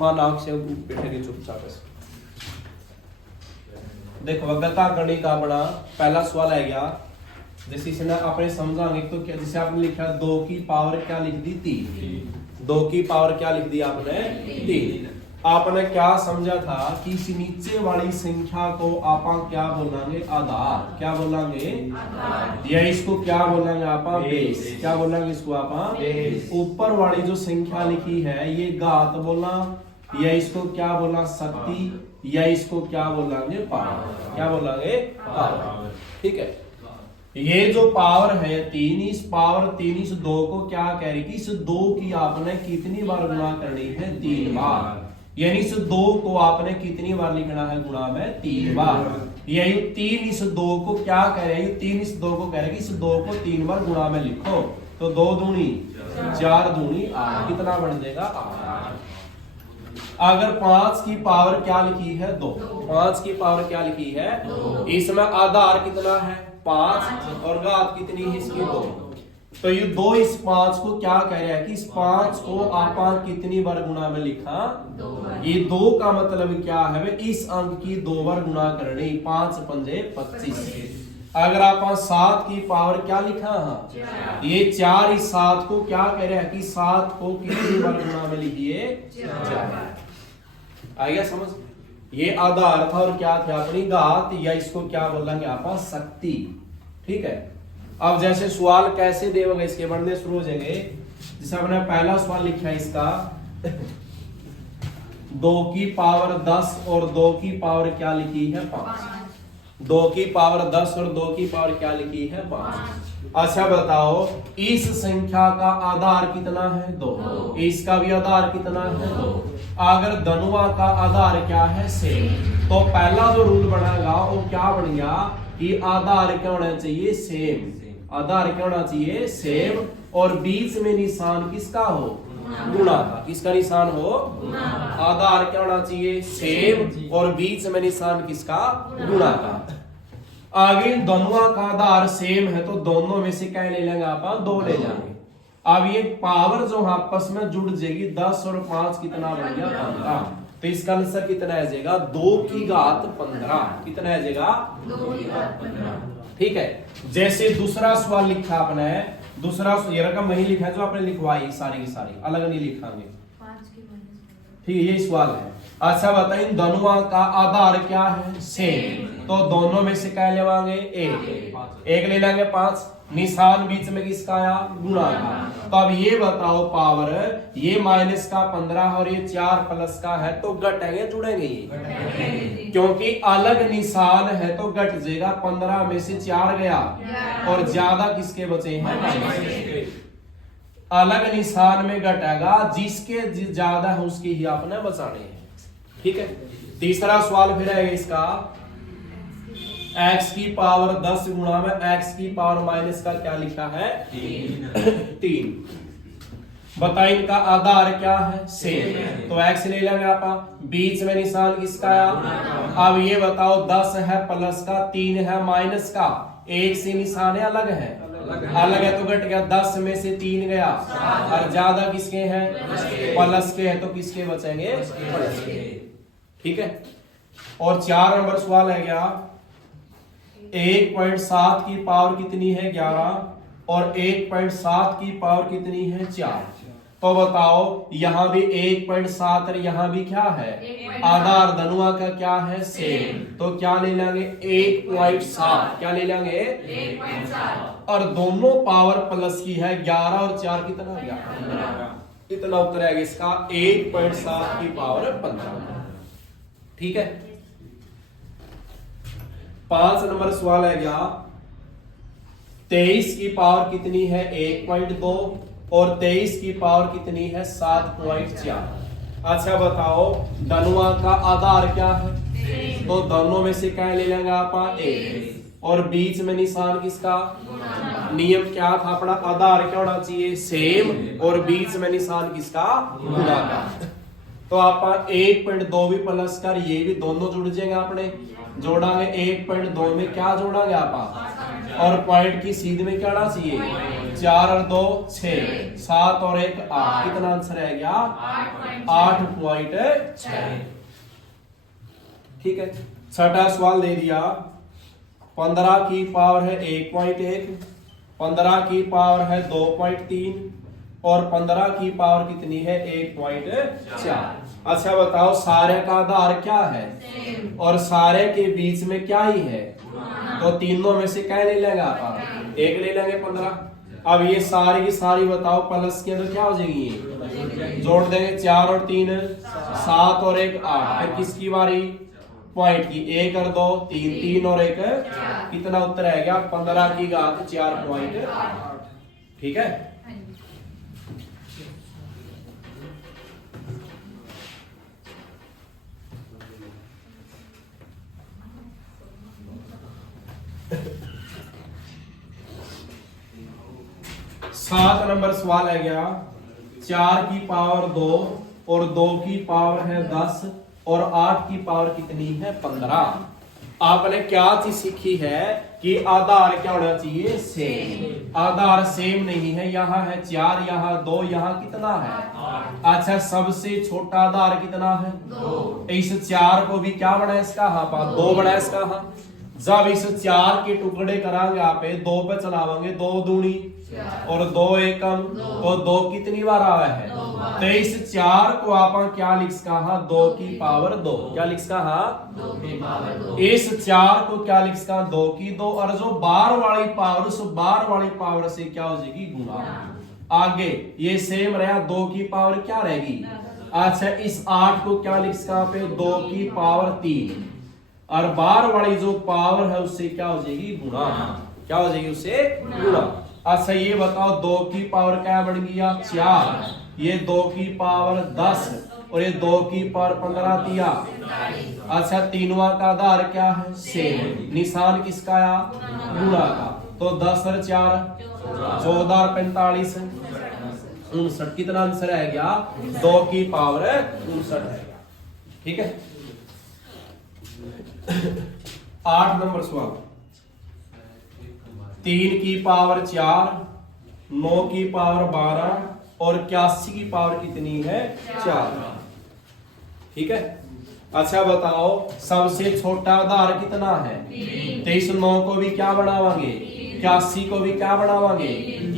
तूफान आंख से बैठेगी चुपचाप से। देखो गता करने का अपना पहला सवाल है गया, जैसे इसने अपने समझाएंगे तो क्या, जैसे आपने लिखा 2 की पावर क्या लिख दी 3, 2 की पावर क्या लिख दी आपने 3। आपने क्या समझा था कि इस नीचे वाली संख्या को आप क्या बोलेंगे आधार, क्या बोलेंगे या इसको क्या बोलेंगे आप बेस, क्या बोलेंगे इसको आप बेस। ऊपर वाली जो संख्या लिखी है ये घात बोलना, या इसको क्या बोलना शक्ति, या इसको क्या बोलेंगे पावर, क्या बोलेंगे पावर। ठीक है, ये जो पावर है 3, इस पावर 3 इस 2 को क्या कह रही कि इस 2 की आपने कितनी बार गुणा करनी है 3 बार, यानी इस 2 को आपने कितनी बार लिखना है गुणा में 3 बार। यही 3 इस 2 को क्या कह रहे हैं, 3 इस 2 को कह रहे हैं कि इस 2 को 3 बार गुणा में लिखो, तो 2 दूनी 4 दूनी 8, कितना बन जाएगा 8। अगर 5 की पावर क्या लिखी है 2, 5 की पावर क्या लिखी है 2, इसमें आधार कितना है 5 और घात कितनी है इसकी 2, तो ये 2 इस 5 को क्या कह रहा है कि इस 5 को आप कितनी बार गुणा में लिखा 2 बार। ये 2 का मतलब क्या है, इस अंक की 2 बार गुणा करनी, 5 पंजे 25। अगर आप 7 की पावर क्या लिखा है ये 4, इस 7 को क्या कह रहा है कि 7 को कितनी बार गुणा में लिखिए 4। आ गया समझ। ये आधार था और क्या था अपनी घात, या इसको क्या बोलेंगे आप शक्ति। ठीक है, अब जैसे सवाल कैसे देंगे इसके बनने शुरू हो जाएंगे। जैसे हमने पहला सवाल लिखा है इसका 2 की पावर 10 और 2 की पावर क्या लिखी है 5, 2 की पावर 10 और 2 की पावर क्या लिखी है 5। अच्छा बताओ इस संख्या का आधार कितना है 2, इसका भी आधार कितना है 2। अगर धनुआ का आधार क्या है सेम, तो पहला जो रूल बनेगा वो क्या बन गया कि आधार क्या होना चाहिए सेम, आधार क्या होना चाहिए सेम, और बीच में निशान किसका हो गुणा का, किसका निशान हो आधार क्या होना चाहिए सेम, और बीच में निशान किसका गुणा का। आगे दोनों का आधार सेम है तो दोनों में से क्या ले लेंगे आप 2 ले जाएंगे। अब ये पावर जो आपस में जुड़ जाएगी 10 और 5 कितना बन गया 15, तो इसका आंसर कितना आ जाएगा 2 की घात 15, कितना आ जाएगा 2 की घात 15। ठीक है, जैसे दूसरा सवाल लिखा आपने, दूसरा ये रकम वही लिखा है जो आपने लिखवाई सारी की सारी, अलग नहीं लिखांगे। ठीक है, ये सवाल है। अच्छा बताइए इन दोनों का आधार क्या है सेम, तो दोनों में से क्या लेवांगे एक ले लेंगे 5, निशान बीच में किसका आया गुणा का। तो अब ये बताओ पावर ये माइनस का 15 और ये 4 प्लस का है तो घटेंगे जुड़ेंगे ये, क्योंकि अलग निशान है तो घट जाएगा। 15 में से 4 गया और ज्यादा किसके बचे हैं, अलग निशान में घटेगा, जिसके ज्यादा है उसकी ही आपने बचाने हैं। ठीक है, तीसरा सवाल फिर है इसका x की पावर 10 गुणा में x की पावर माइनस का क्या लिखा है 3। बताइए इनका आधार क्या है सेम, तो x ले लेंगे आप, बीच में निशान किसका आया। अब ये बताओ 10 है प्लस का, 3 है माइनस का, एक से निशान है अलग है, अलग है तो घट गया, 10 में से 3 गया और ज्यादा किसके हैं प्लस के हैं, तो किसके बचेंगे प्लस के। ठीक है, और 4 नंबर सवाल है क्या 1.7 की पावर कितनी है 11 और 1.7 की पावर कितनी है 4। तो बताओ यहां भी 1.7 और यहां भी क्या है आधार धनुआ का क्या है सेम, तो क्या ले लेंगे 1.7, क्या ले लेंगे 1.7, और दोनों पावर प्लस की है 11 और 4 कितना 11, इतना उत्तर है इसका 1.7 की पावर 15। ठीक है, 5 नंबर सवाल है क्या 23 की पावर कितनी है 1.2 और 23 की पावर कितनी है 7.4। अच्छा बताओ धनुआ का आधार क्या है, तो दोनों में से क्या ले लेंगे आप 1, और बीच में निशान किसका, नियम क्या था अपना आधार क्या होना चाहिए सेम, और बीच में निशान किसका गुणा का। तो आप 1.2 भी प्लस कर ये भी दोनों जुड़ जाएंगे, आपने जोड़ांगे 1.2 में क्या जोड़ांगे आप, और पॉइंट की सीध में क्या आना चाहिए 4 और 2 6, 7 और 1 8, कितना आंसर है गया 8.6। ठीक है। छठा सवाल दे दिया 15 की पावर है 1.1, 15 की पावर है 2.3 और 15 की पावर कितनी है 1.4। अच्छा बताओ सारे का आधार क्या है और सारे के बीच में क्या ही है, तो तीनों में से क्या ले लेंगे आप, एक ले लेंगे 15। अब ये सारी की सारी बताओ प्लस के अंदर क्या हो जाएगी, ये जोड़ देंगे 4 और 3 7 और 1 8। फिर किसकी बारी, पॉइंट की, 1 और 2 3, 3 और 1 कितना उत्तर है गया 15 की घात 4.8। ठीक है। सात नंबर सवाल है गया 4 की पावर 2 और 2 की पावर है 10 और 8 की पावर कितनी है 15। आपने क्या चीज सीखी है कि आधार क्या होना चाहिए, सेम। आधार सेम नहीं है, यहाँ है 4, यहाँ 2, यहाँ कितना है। अच्छा सबसे छोटा आधार कितना है 2। इस 4 को भी क्या बना इसका हाफ, 2 बना इसका हाफ। जब इस 4 के टुकड़े करांगे आप 2 पे चलावांगे, 2 दूनी और 2 एकम, तो 2 कितनी बार आया है, तो इस 4 को आप क्या लिख सका 2 की पावर 2, क्या लिख सका 2 की पावर 2। इस 4 को क्या लिख सका 2 की 2, और जो बार वाली पावर उस बार वाली पावर से क्या हो जाएगी गुणा। आगे ये सेम रहा 2 की पावर क्या रहेगी। अच्छा इस 8 को क्या लिख सका पे 2 की पावर 3, और बार वाली जो पावर है उससे क्या हो जाएगी गुणा, क्या हो जाएगी उससे गुणा। अच्छा ये बताओ 2 की पावर क्या बन गया 4, ये 2 की पावर 10 और ये 2 की पावर 15 दिया। अच्छा तीनों का आधार क्या है सेम, निशान किसका आया गुणा का, तो 10 और 4 14 और 45 59, कितना आंसर है गया 2 की पावर 59 है। ठीक है। 8 नंबर सवाल 3 की पावर 4, 9 की पावर 12 और 81 की पावर कितनी है 4। ठीक है। अच्छा बताओ सबसे छोटा आधार कितना है, 23 9 को भी क्या बनावांगे 81 को भी क्या बनावांगे,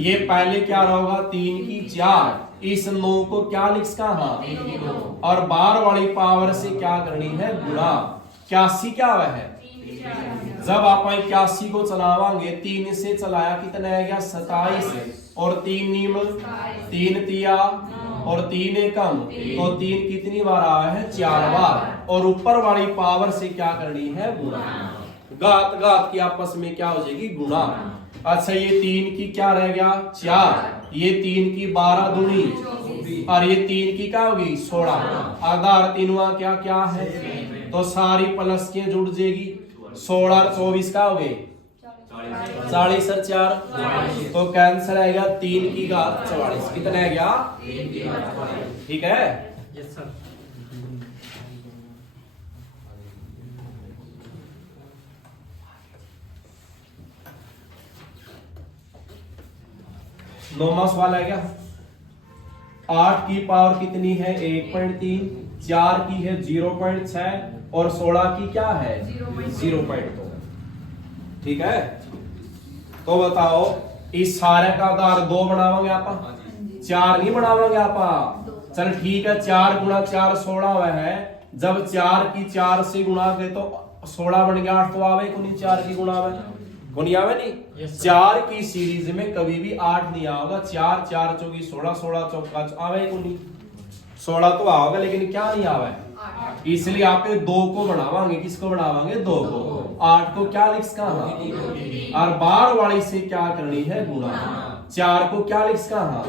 ये पहले क्या रहेगा 3 की 4, इस 9 को क्या लिख सका और बार वाली पावर से क्या करनी है गुणा। 81 क्या है, जब आप 81 को चलावांगे 3 से चलाया कितना है गया 27 और 3 नीम 3 तिया और 3 एकम, तो 3 कितनी बार आया है 4 बार, और ऊपर वाली पावर से क्या करनी है गुणा। घात घात की आपस में क्या हो जाएगी गुणा। अच्छा ये 3 की क्या रह गया 4, ये 3 की 12 दूनी और ये 3 की क्या होगी 16। आधार तीनों क्या क्या है, तो सारी प्लस के जुड़ जाएगी, 16 और 24 का हो गए 40 और 4, तो कैंसर आएगा 3 की घात 44, कितना है गया 3 की घात 44। ठीक है। Yes sir. नौवां सवाल है क्या 8 की पावर कितनी है 1.3, 4 की है 0.6 और 16 की क्या है 0.2। ठीक है। तो बताओ इस सारे का आधार 2 बनावांगे आप, 4 नहीं बनावांगे आप। चल ठीक है 4 गुणा 4 16 हुआ है, जब 4 की 4 से गुणा करे तो 16 बन गया 8, तो आवे को नहीं 4 की गुणा आवे को नहीं आवे नहीं। 4 की सीरीज में कभी भी 8 नहीं आएगा, 4 4 चौकी 16 16 चौका आवे को नहीं, 16 तो आओगे लेकिन क्या नहीं आवे, इसलिए आप 2 को बनावांगे, किसको बनावांगे 2 को। 8 को क्या लिख सका और बार वाली से क्या करनी है गुणा। 4 को क्या लिख सका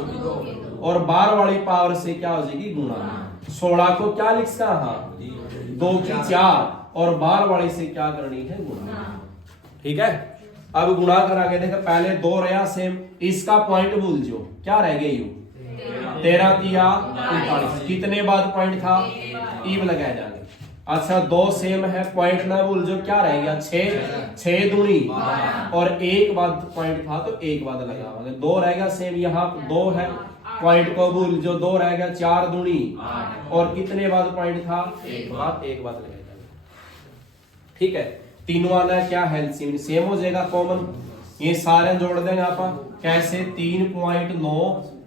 और बार वाली पावर से क्या हो जाएगी गुणा। 16 को क्या लिख सका 2 की 4 और बार वाली से क्या करनी है गुणा। ठीक है। अब गुणा करांगे, देखो पहले 2 रहा सेम, इसका पॉइंट भूल जो क्या रह गया यू 13 तिया 39, कितने बाद पॉइंट था ईव लगाए जाएंगे। अच्छा, दो सेम है, पॉइंट ना भूल जो, क्या रह गया 6, 6 दूनी और एक बाद पॉइंट था तो एक बाद लगावांगे, दो रह गया सेम, यहाँ 2 है, पॉइंट को भूल जो, 2 रह गया, 4 दूनी और कितने बाद पॉइंट था, एक बाद लगाएगा। ठीक है, तीनों आना क्या है, एलसीएम सेम हो जाएगा, कॉमन, ये सारे जोड़ देंगे आप कैसे, 3.9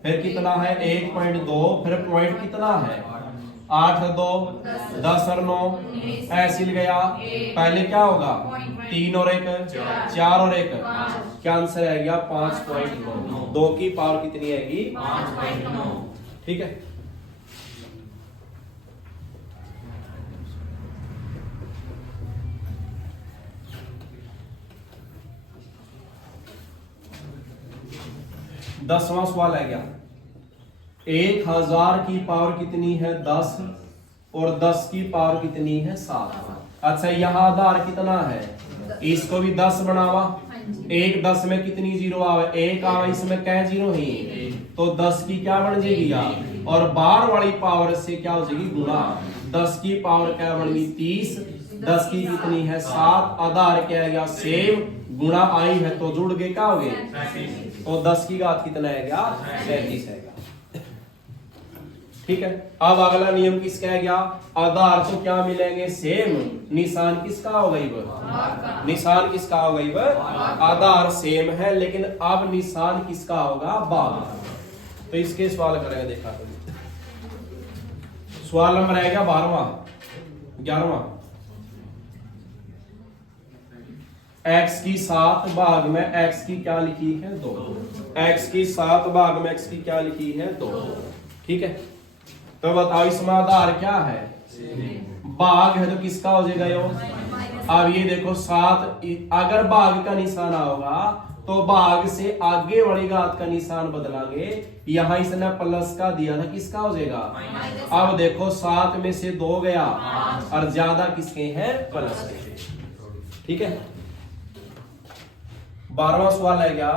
फिर कितना है 1.2 फिर पॉइंट कितना है 8 और 2 10 और 9 ऐसे गया, पहले क्या होगा 3 और 1 4 और 1, क्या आंसर आएगा 5.9, 2 की पावर कितनी आएगी 5.9। ठीक है, दसवां सवाल है क्या, 1000 की पावर कितनी है 10 और 10 की पावर कितनी है 7। अच्छा, यहाँ आधार कितना है, इसको भी 10 बनावा, एक 10 में कितनी जीरो आवे, एक आवे, इसमें क्या जीरो ही, तो 10 की क्या बन जाएगी यार, और बार वाली पावर से क्या हो जाएगी गुणा, 10 की पावर क्या बन गई 30, 10 की कितनी है 7, आधार क्या है गया सेम, गुणा आई है तो जुड़ गए क्या हो गए, तो 10 की घात कितना है गया 37 है। ठीक है, अब अगला नियम किसका है गया, आधार तो क्या मिलेंगे सेम, निशान किसका हो गई, निशान किसका हो गई, आधार सेम है लेकिन अब निशान किसका होगा भाग। तो इसके सवाल करेंगे, देखा तो सवाल नंबर है क्या 11वां, x की 7 भाग में x की क्या लिखी है 2, x की 7 भाग में x की क्या लिखी है 2। ठीक है, तो बताओ इसमें आधार क्या है, भाग है तो किसका हो जाएगा यो, अब ये देखो 7, अगर भाग का निशान होगा तो भाग से आगे वाली घात का निशान बदलांगे, यहां इसने प्लस का दिया था, किसका हो जाएगा, अब देखो 7 में से 2 गया और ज्यादा किसके हैं प्लस के। ठीक है, 12वां सवाल है क्या,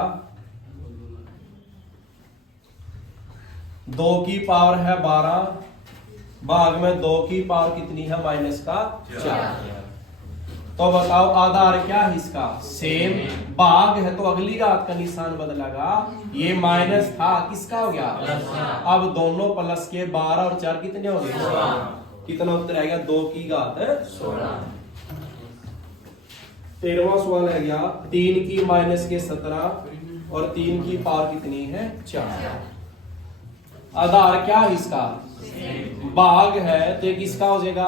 2 की पावर है 12 भाग में 2 की पावर कितनी है -4। तो बताओ आधार क्या है इसका सेम, भाग है तो अगली घात का निशान बदलेगा, ये माइनस था किसका हो गया, अब दोनों प्लस के 12 और 4 कितने हो गए, कितना उत्तर आएगा 2 की घात 16। 13वां सवाल है गया, 3 की -17 और 3 की पावर कितनी है 4। आधार क्या है इसका, भाग है तो किसका हो जाएगा,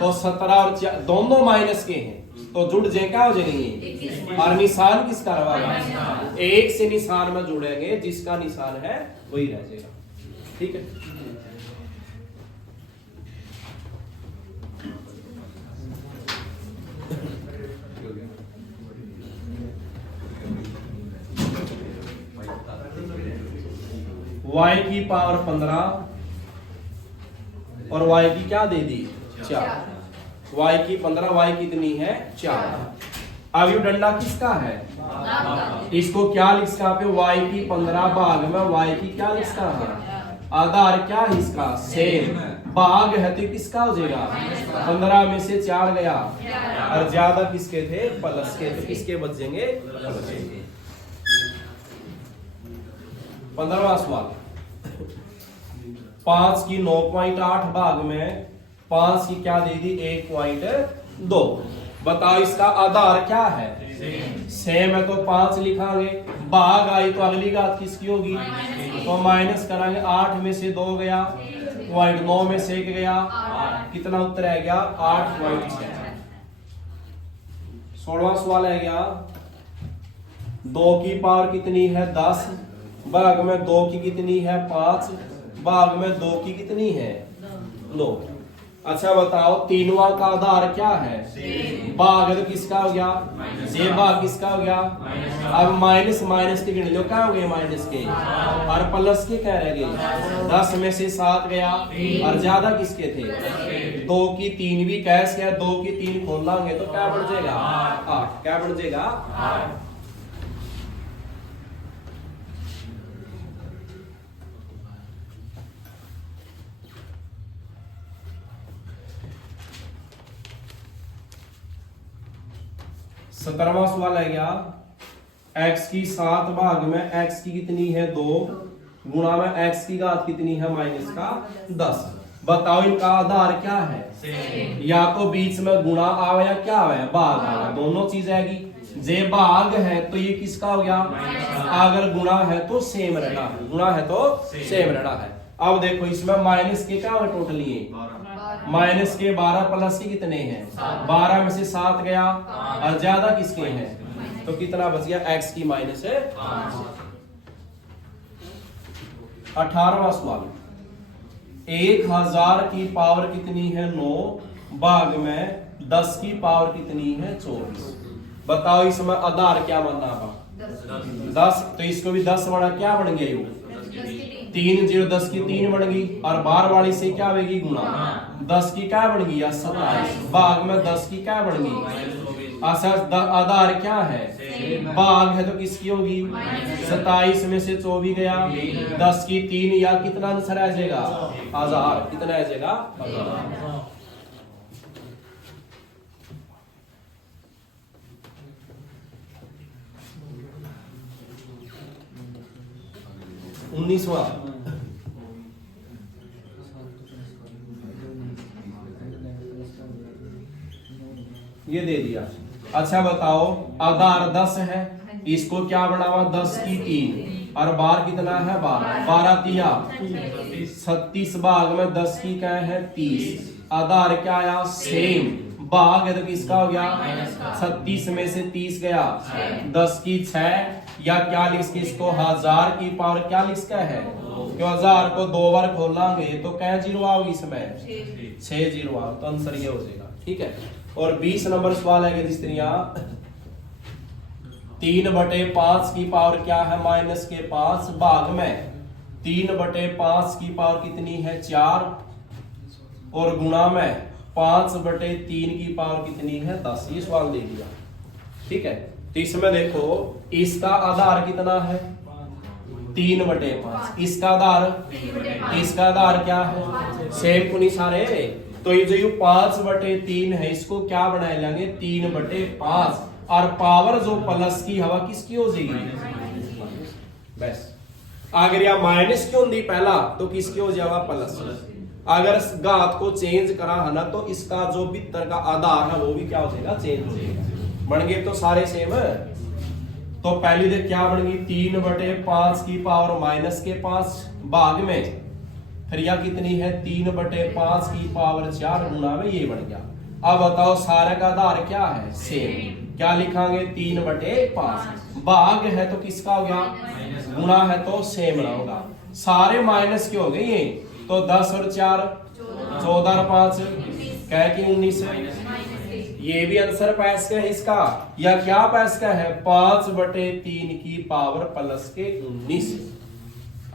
तो 17 और 4 दोनों माइनस के हैं तो जुड़ जाए क्या हो जाएंगे, और निशान किसका रहेगा, एक से निशान में जुड़ेंगे, जिसका निशान है वही रह जाएगा। ठीक है, y की पावर 15 और y की क्या दे दी 4, y की 15, y कितनी है 4। अब ये डंडा किसका है, इसको क्या लिख सकते पे, y की 15 भाग में y की क्या लिख सकते हैं, आधार क्या है इसका सेम, भाग है तो किसका हो जाएगा, 15 में से 4 गया और ज्यादा किसके थे प्लस के, तो किसके बचेंगे प्लस के। 15वां सवाल, 5 की 9.8 भाग में 5 की क्या दे दी 1.2, बताओ इसका आधार क्या है सेम है तो 5 लिखांगे, भाग आई तो अगली घात किसकी होगी, तो माइनस करांगे, 8 में से 2 गया, 9 में से 1 गया, कितना उत्तर है गया 8.6। 16वां सवाल है गया, 2 की पावर कितनी है 10 भाग में 2 की कितनी है 5 भाग में 2 की कितनी है 2। अच्छा बताओ तीनवा का आधार क्या है, भाग तो किसका हो गया, ये भाग किसका हो गया, अब माइनस माइनस के गिन लो क्या हो गए माइनस के, और प्लस के क्या रह गए, 10 में से 7 गया और ज्यादा किसके थे 2 की 3 भी कैश क्या, 2 की 3 खोल लांगे तो क्या बढ़ जाएगा 8, क्या बढ़ जाएगा 8। 17वां सवाल है क्या, x की 7 भाग में x की कितनी है 2 गुणा में x की घात कितनी है माइनस का 10। बताओ इनका आधार क्या है, या तो बीच में गुणा आवे या क्या आवे भाग आवे, दोनों चीज आएगी। जे भाग है तो ये किसका हो गया, अगर गुणा है तो सेम रहना है, गुणा है तो सेम रहना है। अब देखो इसमें माइनस के क्या है टोटल, ये माइनस के 12 प्लस के कितने हैं 12 में से 7 गया और ज्यादा किसके हैं, तो कितना बच गया x की माइनस है 18वां सवाल, 1000 की पावर कितनी है 9 भाग में 10 की पावर कितनी है 24। बताओ इसमें आधार क्या बनना है 10, तो इसको भी 10 बड़ा क्या बन गया यू 3 0 10 की 3 बन गई और बार वाली से क्या बनेगी गुणा 10 की क्या बन गई 27 भाग में 10 की क्या बन गई। अच्छा आधार क्या है भाग है तो किसकी होगी 27 में से 24 गया 10 की 3 या कितना आंसर आ जाएगा 1000, कितना आ जाएगा 1000। 19वां, ये दे दिया। अच्छा बताओ आधार 10 है, इसको क्या बनावा 10 की 3 और बार कितना है 12 12 तिया 36 भाग में 10 की क्या है 30। आधार क्या आया सेम, भाग है तो किसका हो गया 36 में से 30 गया 10 की 6 या क्या लिख के इसको 1000 की पावर क्या लिख का है, क्यों 1000 को 2 बार खोलांगे तो क्या जीरो आओगी इसमें 6 जीरो आओ, तो आंसर ये हो जाएगा। ठीक है, और 20 नंबर सवाल है कि स्त्रियां 3/5 की पावर क्या है माइनस के 5 भाग में 3/5 की पावर कितनी है 4 और गुणा में 5/3 की पावर कितनी है 10। ये सवाल दे दिया। ठीक है, तो इसमें देखो इसका आधार कितना है 3/5, इसका आधार क्या है सेम को नहीं सारे, तो ये जो 5/3 है इसको क्या बना लेंगे 3/5 और पावर जो प्लस की हवा किसकी हो जाएगी बस। अगर या माइनस क्यों दी पहला तो किसकी हो जाएगा प्लस। अगर घात को चेंज करा है ना तो इसका जो भीतर का आधार है वो भी क्या हो जाएगा चेंज हो जाएगा। बन गए तो सारे सेम है, तो पहली देख क्या बन गई 3/5 की पावर माइनस के 5 भाग में फिर यह कितनी है 3/5 की पावर 4 गुना में ये बन गया। अब बताओ सारे का आधार क्या है सेम, क्या लिखांगे 3/5 भाग है तो किसका हो गया गुना है तो सेम रहेगा। सारे माइनस के हो गए ये, तो 10 और 4 14 और 5 क्या कि 19। ये भी आंसर पैस का है इसका, या क्या पैस का है 5/3 की पावर प्लस के 19।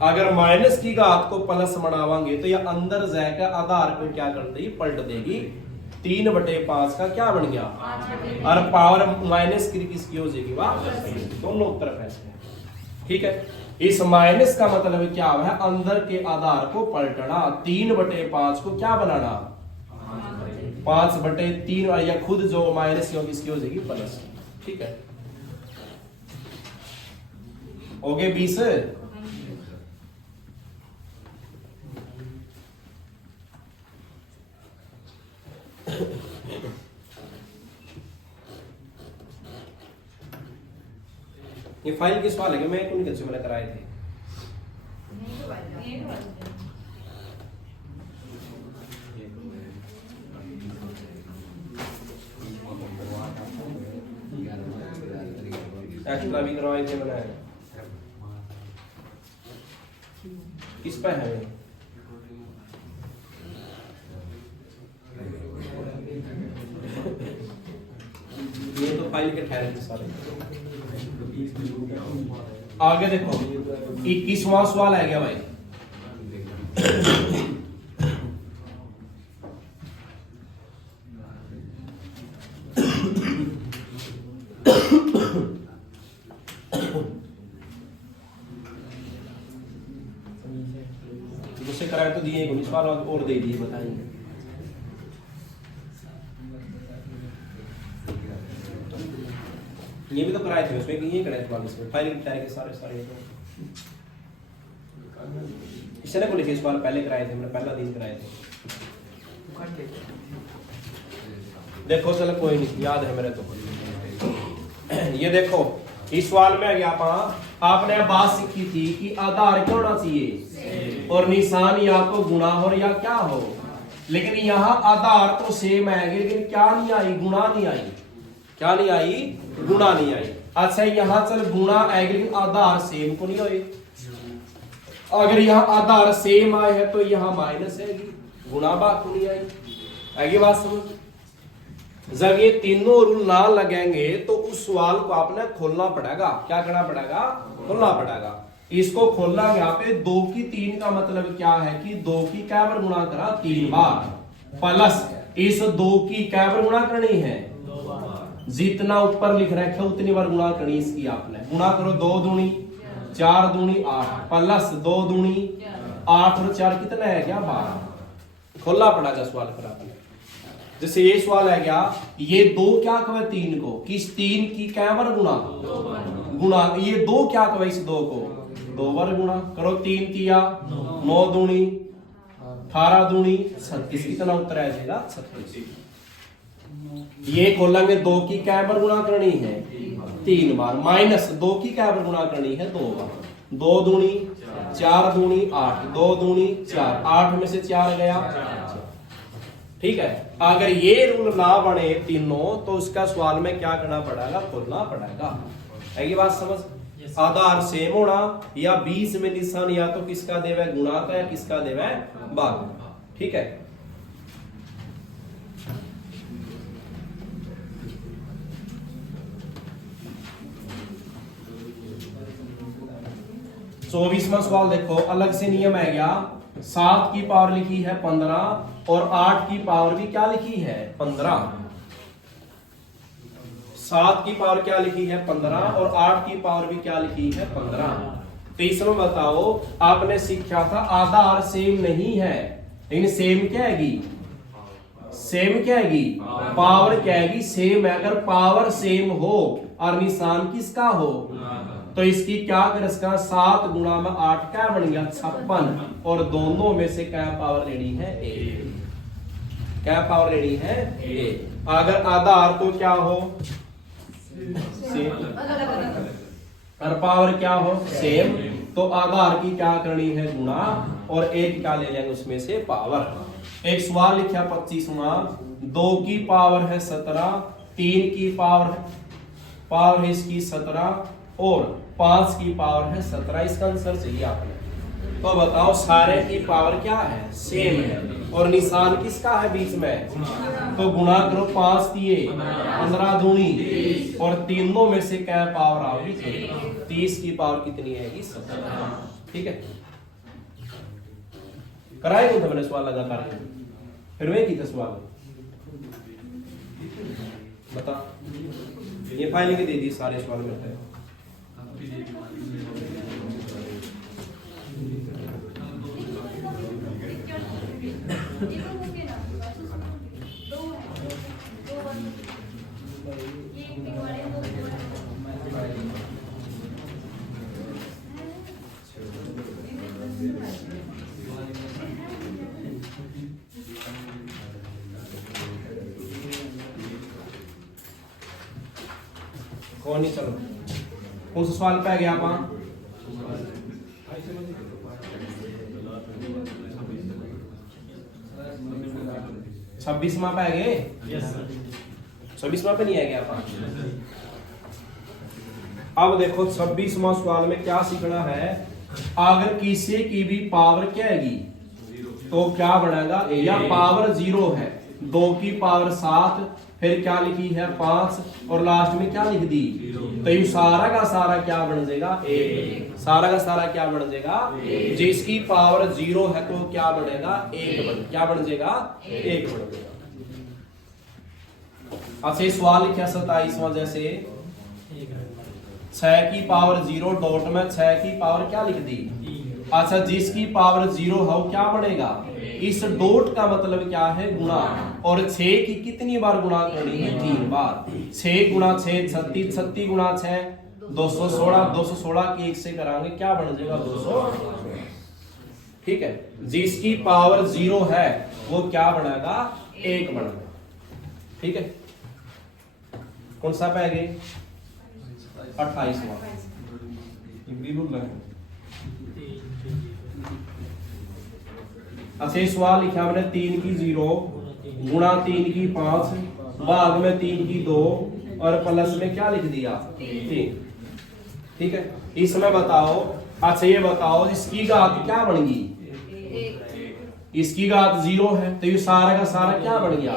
अगर माइनस की घात को प्लस बनावांगे तो यह अंदर जाकर आधार को क्या कर देगी पलट देगी। 3/5 का क्या बन गया और पावर माइनस की किसकी हो जाएगी वाह, दोनों उत्तर पैसे। ठीक है, इस माइनस का मतलब क्या है अंदर के आधार को पलटना, 3/5 को क्या बनाना 5/3 या खुद जो माइनस की होगी इसकी हो जाएगी प्लस। ठीक है, हो गए 20। ये फाइल किस वाले के मैं कौन कैसे मैंने कराए थे एक्स्ट्रा भी करवाए थे मैंने, किस पे है ये तो फाइल के ठहरे थे सारे। आगे देखो 21वां सवाल है गया भाई, मुझसे कराए तो दिए 19 सवाल और दे दिए बताएंगे। ये भी तो कराए थे उसमें कि ये कराए थे वाले इसमें फाइलिंग तैयारी के सारे इसने को लिखे इस बार पहले कराए थे, हमने पहला दिन कराए थे। देखो चलो कोई नहीं, याद है मेरे तो। ये देखो इस सवाल में गया आपने बात सीखी थी कि आधार क्या होना चाहिए और निशान या तो गुणा हो या क्या हो, लेकिन यहाँ आधार तो सेम है लेकिन क्या नहीं आई, गुणा नहीं आई। क्या नहीं आई? गुणा नहीं आई। अच्छा यहाँ चल गुणा आएगी लेकिन आधार सेम को नहीं होए। अगर यहाँ आधार सेम आए है तो यहाँ माइनस आएगी, गुणा बात को नहीं आई। आगे बात समझ। जब ये तीनों रूल ना लगेंगे तो उस सवाल को आपने खोलना पड़ेगा। क्या करना पड़ेगा? खोलना पड़ेगा। इसको खोलना यहाँ पे 2 की 3 का मतलब क्या है कि 2 की क्या बार गुणा करा? 3 बार, प्लस इस 2 की क्या बार गुणा करनी है? जितना ऊपर लिख रखा है उतनी बार गुणा करनी इसकी आपने। गुणा करो 2 दूनी 4 दूनी 8 प्लस 2 दूनी 8 और 4 कितना है क्या? 12। खोलना पड़ेगा सवाल पर आपने। जैसे ये सवाल है क्या, ये 2 क्या कहे 3 को, किस 3 की क्या बार गुणा? गुणा। ये 2 क्या कहे इस 2 को? 2 बार गुणा करो। 3 तिया 9 दूनी 18 दूनी 36, कितना उत्तर आ जाएगा? 36। ये खोलेंगे 2 की क्या बार गुणा करनी है? 3 बार, माइनस 2 की क्या बार गुणा करनी है? 2 बार। 2 दूनी 4 दूनी 8, 2 दूनी 4, 8 में से 4 गया। ठीक है। अगर ये रूल ना बने तीनों तो उसका सवाल में क्या करना पड़ेगा? खोलना पड़ेगा। है ये बात समझ? आधार सेम होना या बीच में निशान या तो किसका देवे? गुणा का, या किसका देवे? भाग। ठीक है। चौबीसवां सवाल देखो, अलग से नियम है क्या? 7 की पावर लिखी है 15 और 8 की पावर भी क्या लिखी है? 15। 7 की पावर क्या लिखी है? 15 और 8 की पावर भी क्या लिखी है? 15। तो इसमें बताओ, आपने सीखा था आधार सेम नहीं है, लेकिन सेम क्या है? सेम क्या है? पावर क्या है? सेम है। अगर पावर सेम हो और निशान किसका हो तो इसकी क्या कर इसका 7 गुणा में 8 क्या बन गया? 56। और दोनों में से क्या पावर लेनी है? 1। क्या पावर लेनी है? 1। अगर आधार तो क्या हो? सेम। और पावर क्या हो? सेम। तो आधार की क्या करनी है? गुणा, और 1 क्या ले लेंगे उसमें से? पावर। एक सवाल लिखा 25वां, 2 की पावर है 17, 3 की पावर है इसकी 17 और 5 की पावर है 17। इसका आंसर चाहिए आपने। तो बताओ सारे की पावर क्या है? सेम है। और निशान किसका है बीच में? तो गुणा करो 5 दिए 15 दूनी और तीनों में से क्या पावर आओगी? 30 की पावर कितनी आएगी? 17। ठीक है। कराएंगे तो मैंने सवाल लगातार, फिर मैं की था सवाल बता। ये फाइलिंग दे दी, सारे सवाल मिलते हैं। कौन नहीं? चलो कौन सा सवाल पे गया आप? 26वां पे गए? 26वां पे नहीं आएगा आप? अब देखो 26वां सवाल में क्या सीखना है। अगर किसी की भी पावर क्या है तो क्या बनेगा? या पावर 0 है, 2 की पावर 7, फिर क्या लिखी है? 5 और लास्ट में क्या लिख दी? तो ये सारा का सारा क्या बन जाएगा? 1। सारा का सारा क्या बन जाएगा? जिसकी पावर 0 है तो क्या बनेगा? 1 क्या बन जाएगा? 1 बन जाएगा। अच्छा सवाल लिखा 27वां, जैसे 6 की पावर 0 डॉट में 6 की पावर क्या लिख दी? अच्छा जिसकी पावर 0 है वो क्या बनेगा? इस डॉट का मतलब क्या है? गुणा। और 6 की कितनी बार गुणा करनी है? 3 बार। 6 गुणा 6 36, 36 गुणा 6 216, 216 की 1 से कराएंगे क्या बन जाएगा? 216। ठीक है, जिसकी पावर 0 है वो क्या बनेगा? 1 बनेगा। ठीक है, कौन सा पाएंगे? 28वां। अच्छा, सवाल लिखा मैंने 3 की 0 गुणा 3 की 5 भाग में 3 की 2 और प्लस में क्या लिख दिया? 3। ठीक है, इसमें बताओ। अच्छा ये बताओ, इसकी घात क्या बन गई? इसकी घात 0 है तो ये सारा का सारा क्या बन गया?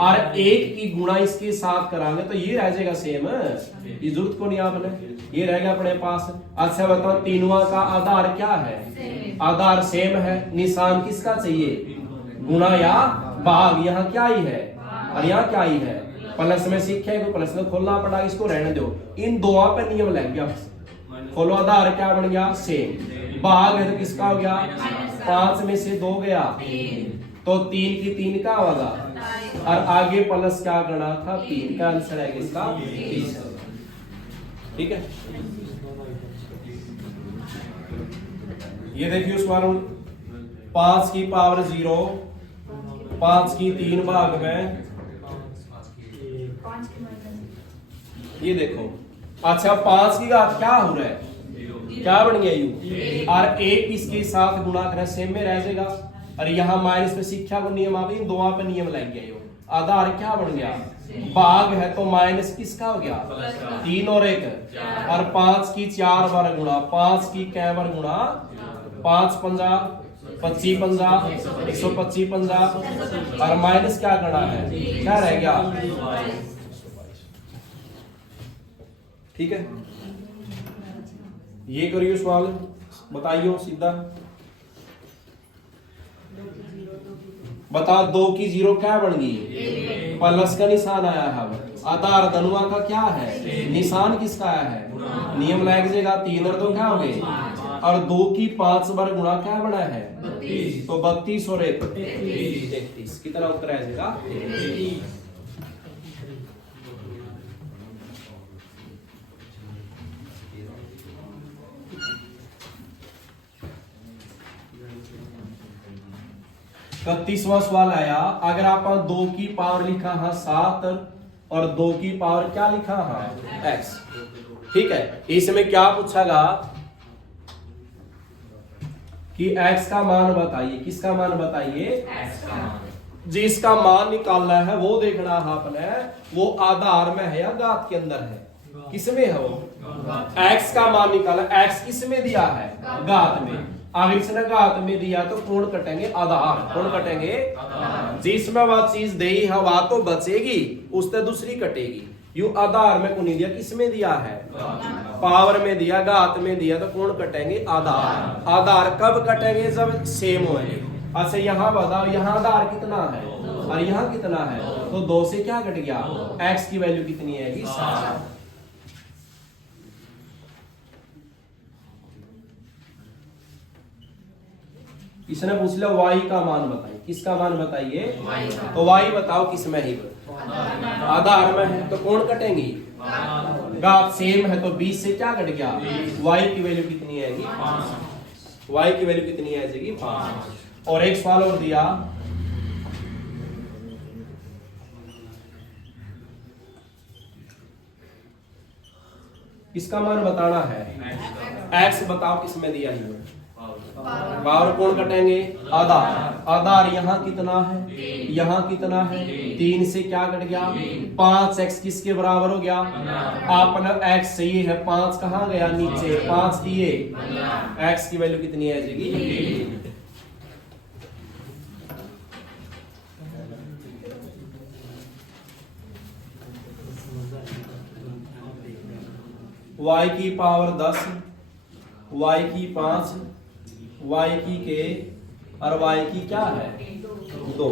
और 1 की गुणा इसके साथ करांगे तो ये रह जाएगा सेम। ये जरूरत को नहीं आपने, ये रहेगा अपने पास। अच्छा बताओ, तीनवा का आधार क्या है? आधार सेम है। निशान किसका चाहिए? गुणा या भाग। यहाँ क्या ही है और यहाँ क्या ही है? प्लस में सीखे तो प्लस में खोलना पड़ा, इसको रहने दो। इन दो पे नियम लग गया। खोलो, आधार क्या बन गया? सेम। भाग है तो किसका हो गया? 5 में से 2 गया तो 3 की 3 का होगा। और आगे प्लस क्या करना था? 3 का आंसर है इसका 30। ठीक है, ये देखिए उस वालों 5 की पावर 0 5 की 3 भाग में ये देखो। अच्छा, 5 की घात क्या हो रहा है? क्या बन गया? यू। और 1 इसके साथ गुणा करें सेम में रह जाएगा। और यहाँ माइनस पे शिक्षा को नियम आ गई, इन दोनों पे नियम लग गया। यो आधार क्या बन गया? भाग है तो माइनस किसका हो गया? 3 और 1 और 5 की 4 बार गुणा 5 की कै बार गुणा 5 50 25 50 125 50 और माइनस क्या करना है? क्या रह गया? ठीक है, ये करियो सवाल, बताइयो सीधा। बता, 2 की 0 क्या बन गई? प्लस का निशान आया है। आधार धनुआ का क्या है? निशान किसका आया है? नियम लग जाएगा। 3 और 2 क्या हो गए? और 2 की 5 बार गुणा क्या बना है? तो 32 और 1 33। कितना उत्तर आ जाएगा? इकतीसवां सवाल आया। अगर आप 2 की पावर लिखा है 7 और 2 की पावर क्या लिखा है? x। ठीक है, इसमें क्या पूछागा कि x का मान बताइए। किसका मान बताइए? जिसका मान निकालना है वो देखना है आपने, वो आधार में है या घात के अंदर है? किसमें है वो? x का मान निकाला। x किसमें दिया है? घात में। अगर इसने घात में दिया तो कौन कटेंगे? आधार। कौन कटेंगे? जिसमें वह चीज दे है वह तो बचेगी, उससे दूसरी कटेगी। यू आधार में को नहीं दिया, किसमें दिया है? पावर में दिया, घात में दिया तो कौन कटेंगे? आधार। आधार कब कटेंगे? जब सेम होंगे। अच्छा यहाँ बताओ, यहाँ आधार कितना है और यहाँ कितना है? तो 2 से क्या कट गया? x की वैल्यू कितनी है? 7। इसने पूछ लिया y का मान बताइए। किसका मान बताइए? तो y बताओ किसमें है? आधार में है तो कौन कटेंगी? घात सेम है तो 20 से क्या कट गया? y की वैल्यू कितनी आएगी? 5। y की वैल्यू कितनी आ जाएगी? 5। और एक सवाल और दिया। किसका मान बताना है? x बताओ किसमें दिया है? पावर कौन कटेंगे? आधार। आधार यहाँ कितना है? यहाँ कितना है? 3 से क्या कट गया? 5x किसके बराबर हो गया? आपने x सही है, 5 कहाँ गया? नीचे। 5 दिए, x की वैल्यू कितनी आ जाएगी? y की पावर 10, y की 5, y की k और y की क्या है? 2।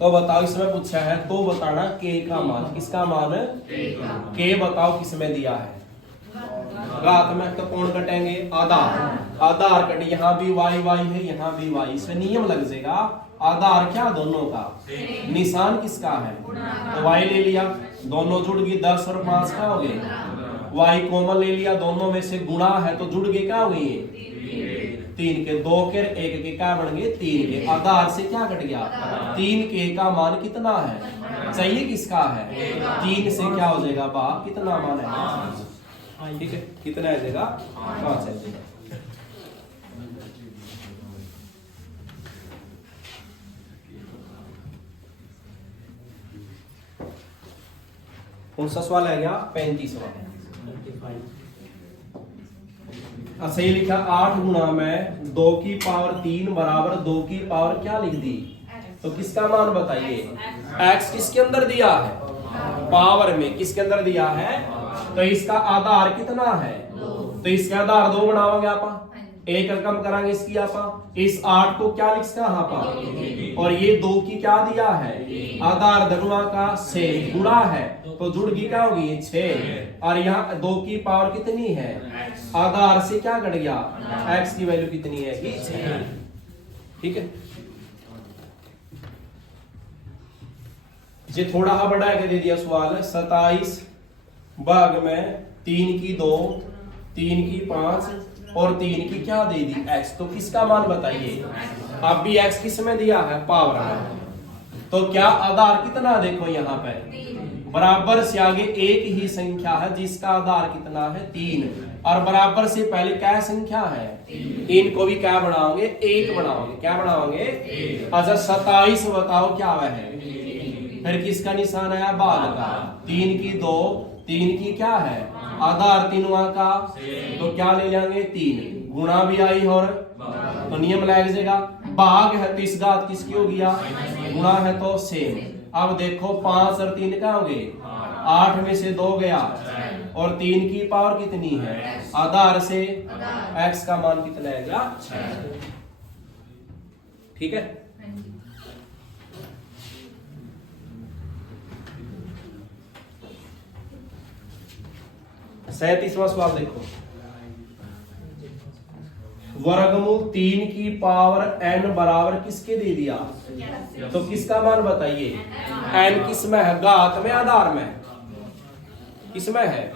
तो बताओ, इसमें पूछा है तो बताना k का मान। किसका मान? k बताओ किसमें दिया है? घात में तो कौन कटेंगे? आधार। आधार कट, यहाँ भी y y है, यहाँ भी y, इसमें नियम लग जाएगा आधार क्या दोनों का, निशान किसका है, तो y ले लिया, दोनों जुड़ गए 10 और 5 क्या हो गए, y कॉमन ले लिया, दोनों में से गुणा है तो जुड़ गए क्या हो गए, 3 के 2 के 1 के क्या बन गए 3 के, आधार से क्या कट गया 3 के का मान कितना है, चाहिए किसका है 3 से क्या हो जाएगा भाग कितना मान है, ठीक है कितना आ जाएगा 5 आ जाएगा। कौन सा सवाल है गया 35वां। अच्छा ये लिखा 8 गुणा में 2 की पावर 3 बराबर 2 की पावर क्या लिख दी, तो किसका मान बताइए, x किसके अंदर दिया है, पावर में किसके अंदर दिया है, तो इसका आधार कितना है, तो इसका आधार 2 बनाओगे आप, एक रकम करांगे इसकी आप, इस 8 को क्या लिख सकते हैं और ये 2 की क्या दिया है, आधार धनुआ का 6 गुणा है तो जुड़ गई क्या होगी 6, और यहाँ 2 की पावर कितनी है, आधार से क्या कट गया x की वैल्यू कितनी है 6, ठीक है। ये थोड़ा बड़ा के दे दिया सवाल है 27 भाग में 3 की 2 3 की 5 और 3 की क्या दे दी x, तो किसका मान बताइए, अब भी x किस में दिया है पावर में, तो क्या आधार कितना देखो यहाँ पे बराबर से आगे एक ही संख्या है जिसका आधार कितना है 3, और बराबर से पहले क्या संख्या है, इनको भी क्या बनाओगे 1 बनाओगे, क्या बनाओगे, अच्छा 27 बताओ क्या वह है, फिर किसका निशान आया भाग का, 3 की 2 3 की क्या है आधार तीनों का, तो क्या ले जाएंगे 3, गुणा भी आई और तो नियम लग जाएगा, भाग है तो इस घात किसकी हो गया, गुणा है तो सेम। अब देखो 5 और 3 क्या हो गए 8 में से 2 गया और 3 की पावर कितनी है, आधार से x का मान कितना है गया, ठीक है। सैंतीसवां सवाल देखो, वर्गमूल 3 की पावर n बराबर किसके दे दिया, तो किसका मान बताइए, n किस में है, घात में आधार में, किस में है,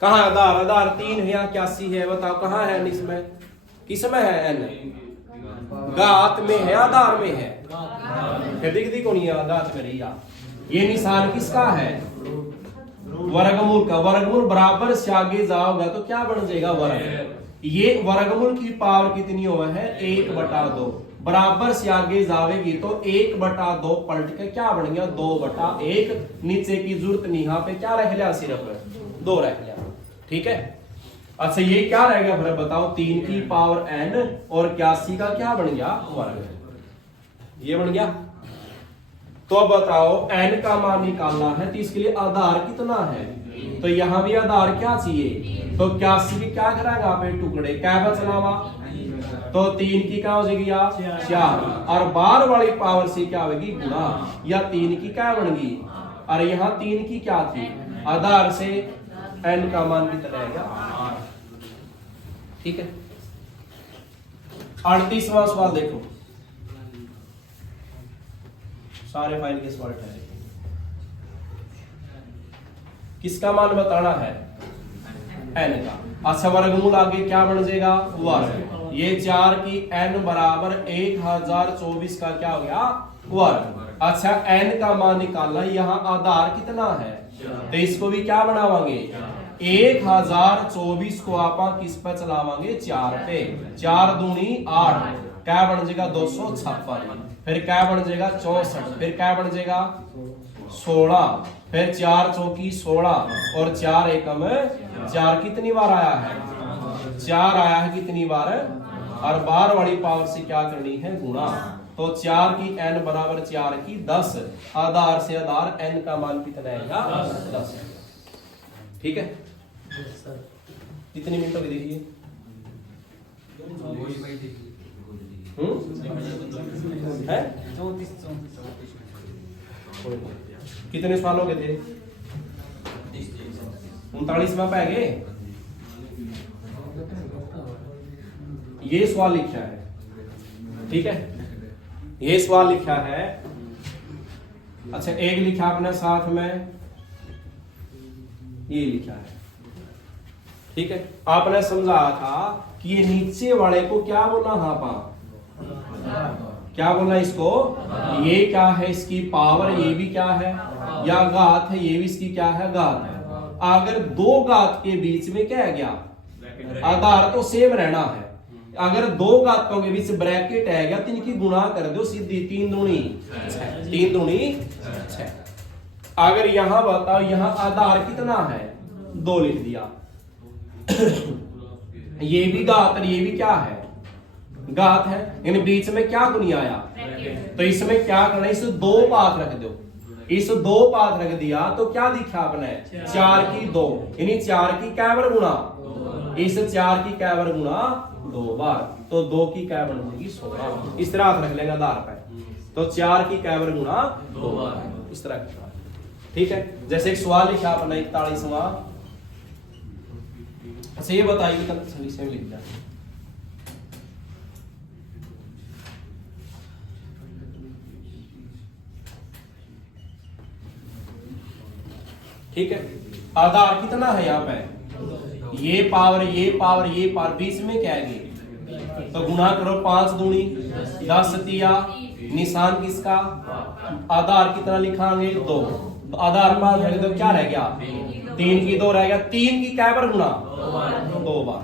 कहाँ आधार, आधार 3 है या 81 है बताओ, कहाँ है n इसमें, किस में है n, घात में है आधार में है, फिर दिख को नहीं घात में रही, ये निशान किसका है वर्गमूल का, वर्गमूल बराबर से आगे जाओगा तो क्या बन जाएगा वर्ग, ये वर्गमूल की पावर कितनी हुआ है 1/2, बराबर से आगे जाएगी तो 1/2 पलट के क्या बन गया 2/1, नीचे की जरूरत नहीं, यहाँ पे क्या रह लिया सिर्फ 2 रह लिया, ठीक है। अच्छा ये क्या रह गया फिर बताओ, 3 की पावर n और 81 का क्या बन गया वर्ग, ये बन गया, तो अब बताओ n का मान निकालना है तो इसके लिए आधार कितना है, तो यहां भी आधार क्या चाहिए, तो 81 की क्या कराएगा आप टुकड़े क्या बचलावा, तो 3 की क्या हो जाएगी 4, और बाहर वाली पावर से क्या होगी गुणा, या 3 की क्या बनेगी, और यहाँ 3 की क्या थी आधार से n का मान कितना रहेगा, ठीक है। 38वां सवाल देखो, सारे फाइल के सवाल ठहरे, किसका मान बताना है n का, अच्छा वर्गमूल आगे क्या बन जाएगा वर्ग, ये 4 की n बराबर 1024 का क्या हो गया वर्ग, अच्छा n का मान निकालना, यहाँ आधार कितना है तो इसको भी क्या बनावांगे 1024 को आप किस पे चलावांगे 4 पे, 4 दूनी 8, क्या बन जाएगा 256, फिर क्या बन जाएगा 64, फिर क्या बन जाएगा 16, फिर 4 चौकी 16 और 4 एकम 4 कितनी बार आया है 4 आया है कितनी बार, और बाहर वाली पावर से क्या करनी है गुणा, तो 4 की n बराबर 4 की 10, आधार से आधार n का मान कितना आएगा 10, ठीक है। कितने मिनटों की देखिए, है कितने सवाल हो गए थे 39वां पे गए, ये सवाल लिखा है, ठीक है, ये सवाल लिखा है। अच्छा एक लिखा अपने साथ में, ये लिखा है, ठीक है। आपने समझाया था कि ये नीचे वाले को क्या बोलना, हाँ पा क्या बोलना इसको, ये क्या है इसकी पावर, ये भी क्या है या घात है, ये भी इसकी क्या है घात है। अगर दो घात के बीच में क्या है गया, आधार तो सेम रहना है। अगर दो घातों के बीच ब्रैकेट है गया तो इनकी गुणा कर दो सीधी, 3 दूनी 6। अगर यहां बताओ यहां आधार कितना है, 2 लिख दिया। ये भी घात और ये भी क्या है घात है, इन बीच में क्या गुणी आया, तो इसमें क्या करना, इस 2 पास रख दो, इस 2 पास रख दिया तो क्या दिखा आपने, 4 की 2, यानी 4 की कैवर गुणा, इस 4 की कैवर गुणा 2 बार, तो 2 की कैवर होगी 16। इस तरह रख लेंगे आधार पर, तो 4 की कैवर गुणा 2 बार, इस तरह, ठीक है। जैसे एक सवाल लिखा आपने 41वां, अच्छा ये बताइए कि से लिख दिया, ठीक है। आधार कितना है यहाँ पे, ये पावर ये पावर ये पावर, बीच में क्या है, तो गुणा करो, 5 दूनी 10 तिया, निशान किसका, आधार कितना लिखाएंगे 2, तो आधार पास रह तो क्या रह गया, 3 की 2 रह गया, 3 की क्या बार गुणा 2 बार,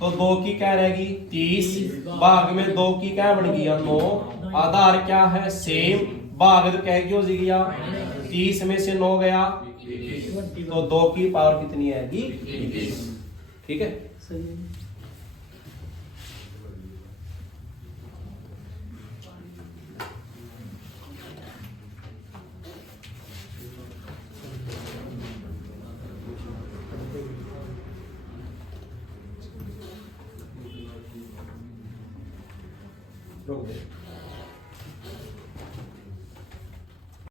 तो 2 की क्या रहेगी 30, भाग में 2 की क्या बन गया 9, आधार क्या है सेम, भाग तो क्या क्यों गया 30 में से 9 गया, तो 2 की पावर कितनी आएगी 21, ठीक है। रोक दे।